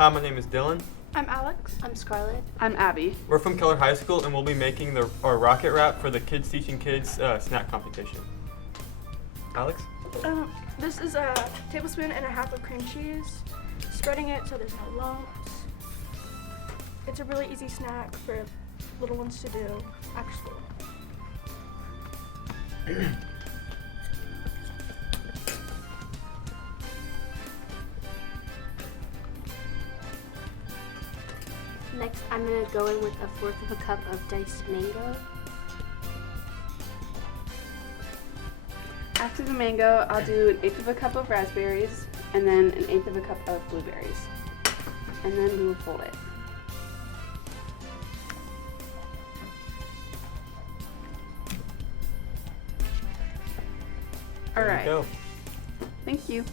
Hi, my name is Dylan. I'm Alex. I'm Scarlett. I'm Abby. We're from Keller High School, and we'll be making our rocket wrap for the Kids Teaching Kids snack competition. Alex? This is a tablespoon and a half of cream cheese. Spreading it so there's no lumps. It's a really easy snack for little ones to do after school. Next, I'm going to go in with 1/4 of a cup of diced mango. After the mango, I'll do 1/8 of a cup of raspberries and then 1/8 of a cup of blueberries. And then we will fold it. All There you right. go. Thank you.